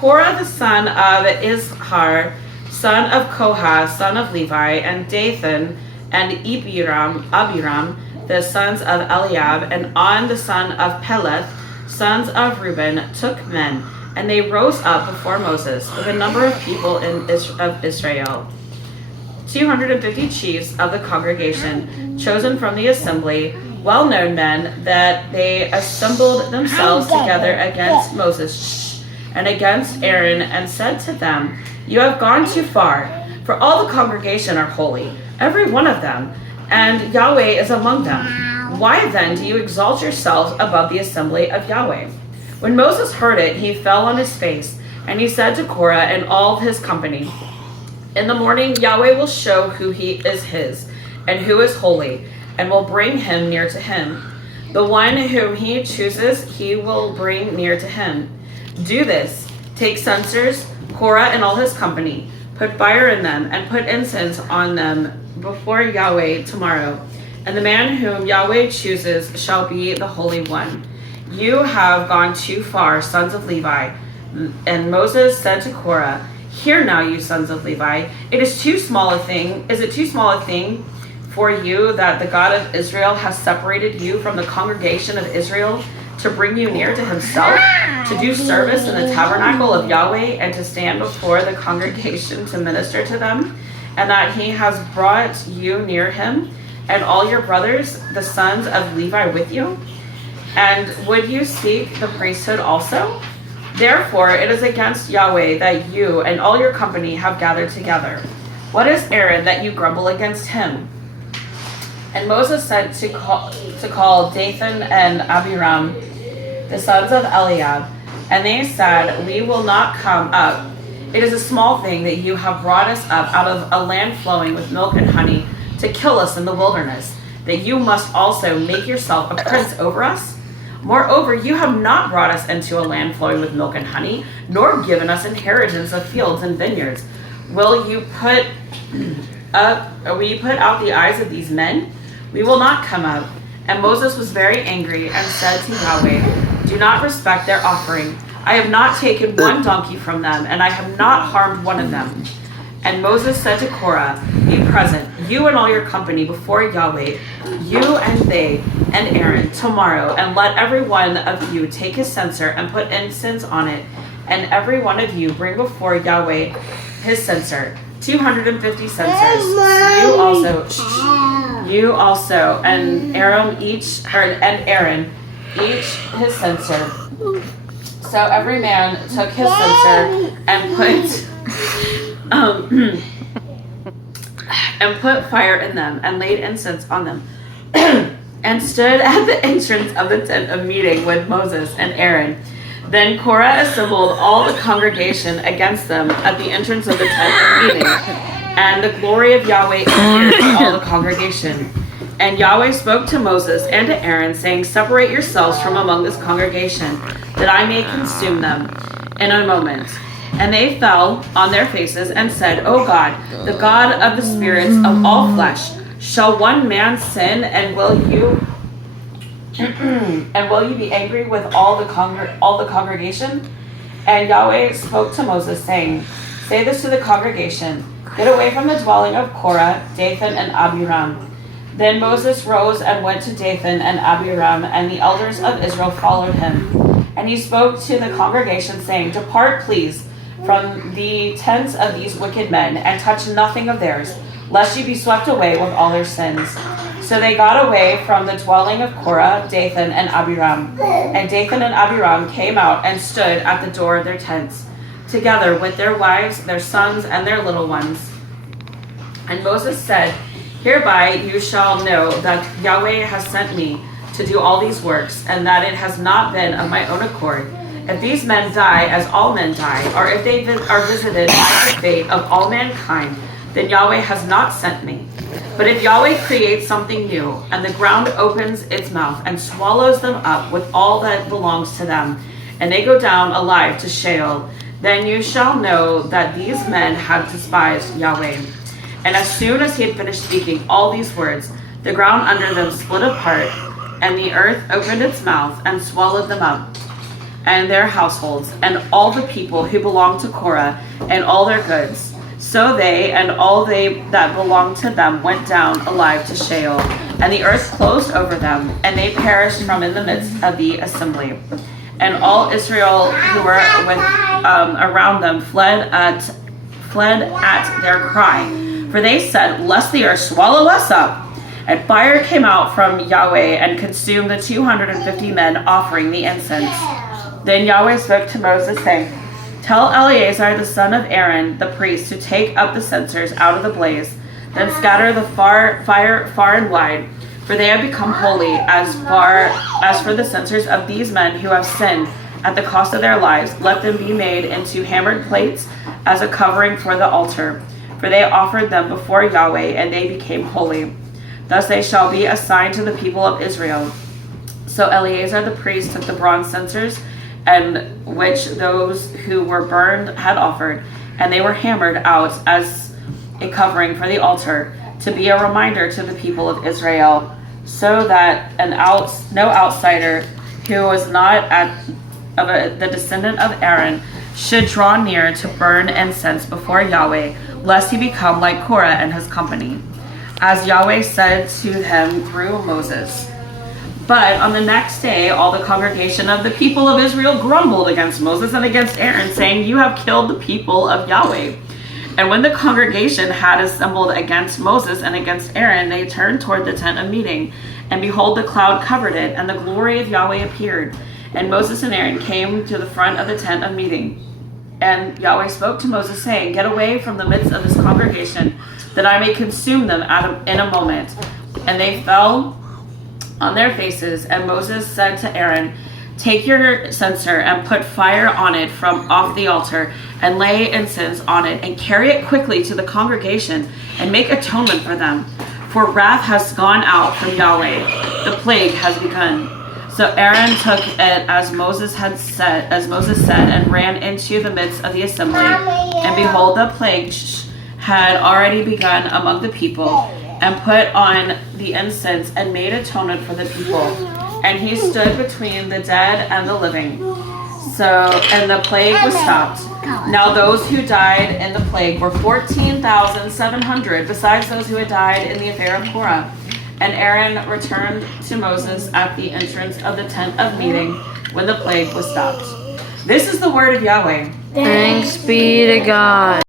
Korah the son of Izhar, son of Kohath, son of Levi, and Dathan and Abiram, the sons of Eliab, and On the son of Peleth, sons of Reuben, took men, and they rose up before Moses with a number of people of Israel, 250 chiefs of the congregation, chosen from the assembly, well-known men, that they assembled themselves together against Moses and against Aaron, and said to them, "You have gone too far, for all the congregation are holy, every one of them, and Yahweh is among them. Why then do you exalt yourselves above the assembly of Yahweh?" When Moses heard it, he fell on his face, and he said to Korah and all his company, "In the morning Yahweh will show who he is his, and who is holy, and will bring him near to him. The one whom he chooses he will bring near to him. Do this, take censers, Korah and all his company, put fire in them, and put incense on them before Yahweh tomorrow. And the man whom Yahweh chooses shall be the Holy One. You have gone too far, sons of Levi." And Moses said to Korah, "Hear now, you sons of Levi, is it too small a thing for you that the God of Israel has separated you from the congregation of Israel to bring you near to himself, to do service in the tabernacle of Yahweh, and to stand before the congregation to minister to them, and that he has brought you near him, and all your brothers, the sons of Levi, with you? And would you seek the priesthood also? Therefore it is against Yahweh that you and all your company have gathered together. What is Aaron that you grumble against him?" And Moses said to call Dathan and Abiram, the sons of Eliab, and they said, "We will not come up. It is a small thing that you have brought us up out of a land flowing with milk and honey to kill us in the wilderness, that you must also make yourself a prince over us? Moreover, you have not brought us into a land flowing with milk and honey, nor given us inheritance of fields and vineyards. Will you put out the eyes of these men? We will not come up." And Moses was very angry and said to Yahweh, "Do not respect their offering. I have not taken one donkey from them, and I have not harmed one of them." And Moses said to Korah, "Be present, you and all your company, before Yahweh, you and they and Aaron, tomorrow, and let every one of you take his censer and put incense on it, and every one of you bring before Yahweh his censer, 250 censers. You also, and Aaron each his censer." So every man took his censer and put fire in them, and laid incense on them, and stood at the entrance of the tent of meeting with Moses and Aaron. Then Korah assembled all the congregation against them at the entrance of the tent of meeting, and the glory of Yahweh appeared to all the congregation. And Yahweh spoke to Moses and to Aaron, saying, "Separate yourselves from among this congregation, that I may consume them in a moment." And they fell on their faces and said, "O God, the God of the spirits of all flesh, shall one man sin, and will you be angry with all the congregation?" And Yahweh spoke to Moses, saying, "Say this to the congregation: Get away from the dwelling of Korah, Dathan, and Abiram." Then Moses rose and went to Dathan and Abiram, and the elders of Israel followed him. And he spoke to the congregation, saying, "Depart, please, from the tents of these wicked men, and touch nothing of theirs, lest you be swept away with all their sins." So they got away from the dwelling of Korah, Dathan, and Abiram. And Dathan and Abiram came out and stood at the door of their tents, together with their wives, their sons, and their little ones. And Moses said, "Hereby you shall know that Yahweh has sent me to do all these works, and that it has not been of my own accord. If these men die as all men die, or if they are visited by the fate of all mankind, then Yahweh has not sent me. But if Yahweh creates something new, and the ground opens its mouth and swallows them up with all that belongs to them, and they go down alive to Sheol, then you shall know that these men have despised Yahweh." And as soon as he had finished speaking all these words, the ground under them split apart, and the earth opened its mouth and swallowed them up. and their households, and all the people who belonged to Korah, and all their goods. So they and all they that belonged to them went down alive to Sheol, and the earth closed over them, and they perished from in the midst of the assembly. And all Israel who were with around them fled at their cry, for they said, "Lest the earth swallow us up." And fire came out from Yahweh and consumed the 250 men offering the incense. Then Yahweh spoke to Moses, saying, "Tell Eleazar the son of Aaron, the priest, to take up the censers out of the blaze, then scatter the fire far and wide, for they have become holy. As for the censers of these men who have sinned at the cost of their lives, let them be made into hammered plates as a covering for the altar, for they offered them before Yahweh, and they became holy. Thus they shall be a sign to the people of Israel." So Eleazar the priest took the bronze censers, and which those who were burned had offered, and they were hammered out as a covering for the altar, to be a reminder to the people of Israel, so that no outsider who was not the descendant of Aaron should draw near to burn incense before Yahweh, lest he become like Korah and his company, as Yahweh said to him through Moses. But on the next day, all the congregation of the people of Israel grumbled against Moses and against Aaron, saying, "You have killed the people of Yahweh." And when the congregation had assembled against Moses and against Aaron, they turned toward the tent of meeting, and behold, the cloud covered it, and the glory of Yahweh appeared. And Moses and Aaron came to the front of the tent of meeting. And Yahweh spoke to Moses, saying, "Get away from the midst of this congregation, that I may consume them in a moment." And they fell on their faces. And Moses said to Aaron, "Take your censer and put fire on it from off the altar, and lay incense on it, and carry it quickly to the congregation, and make atonement for them. For wrath has gone out from Yahweh, the plague has begun." So Aaron took it as Moses said, and ran into the midst of the assembly. And behold, the plague had already begun among the people, and put on the incense and made atonement for the people. And he stood between the dead and the living. And the plague was stopped. Now those who died in the plague were 14,700, besides those who had died in the affair of Korah. And Aaron returned to Moses at the entrance of the tent of meeting when the plague was stopped. This is the word of Yahweh. Thanks be to God.